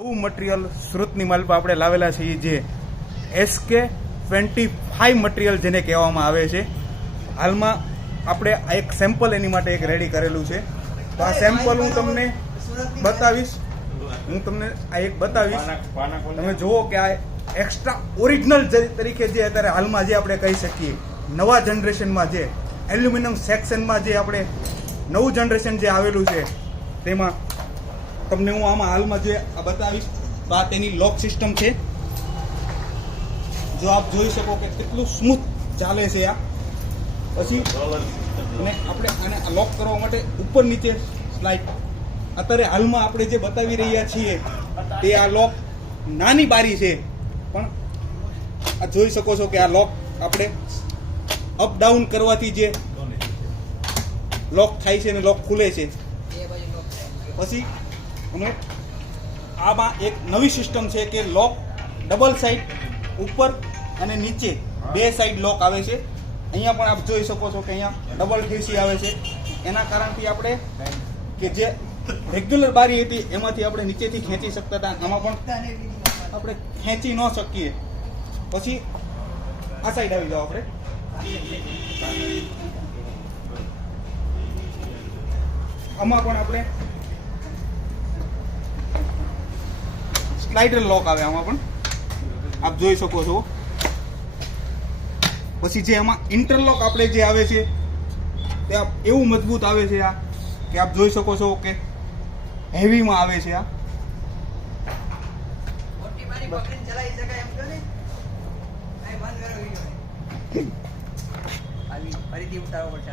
નવું મટીરિયલ સુરતની માલ પર આપણે લાવેલા છીએ જે SK25 મટીરિયલ જેને કહેવામાં આવે છે. હાલમાં આપણે આ એક સેમ્પલ એની માટે એક રેડી કરેલું છે. તો આ સેમ્પલ હું તમને બતાવીશ. તમે જુઓ કે આ એક્સ્ટ્રા ઓરિજિનલ તરીકે જે અત્યારે હાલમાં જે આપણે કહી શકીએ નવા જનરેશનમાં જે એલ્યુમિનિયમ સેક્શનમાં જે આપણે નવું જનરેશન જે આવેલું છે તેમાં તમને હું આમાં હાલમાં જે બતાવીશ. તો આ તેની લોક સિસ્ટમ છે. જો આપ જોઈ શકો કે કેટલું સ્મૂથ ચાલે છે આ. પછી અને આપણે આને લોક કરવા માટે ઉપર નીચે સ્લાઇડ અત્યારે હાલમાં આપણે જે બતાવી રહ્યા છીએ તે આ લોક નાની બારી છે, પણ આ જોઈ શકો છો કે આ લોક આપણે અપ ડાઉન કરવાથી જે લોક થાય છે અને લોક ખુલે છે. પછી અને આમાં એક નવી સિસ્ટમ છે કે લોક ડબલ સાઈડ ઉપર અને નીચે બે સાઈડ લોક આવે છે. અહીંયા પણ આપ જોઈ શકો છો કે અહીંયા ડબલ ખેંચી આવે છે. એના કારણથી આપણે કે જે રેગ્યુલર બારી હતી એમાંથી આપણે નીચેથી ખેંચી શકતા હતા, આમાં પણ આપણે ખેંચી ન શકીએ. પછી આ સાઈડ આવી જાઓ આપણે. આમાં પણ આપણે સ્લાઇડર લોક આવે, આમાં પણ આપ જોઈ શકો છો. પછી જે આમાં ઇન્ટરલોક આપણે જે આવે છે તે એવું મજબૂત આવે છે આ કે આપ જોઈ શકો છો કે હેવીમાં આવે છે. આ ફરીથી ઉતારવો પડશે.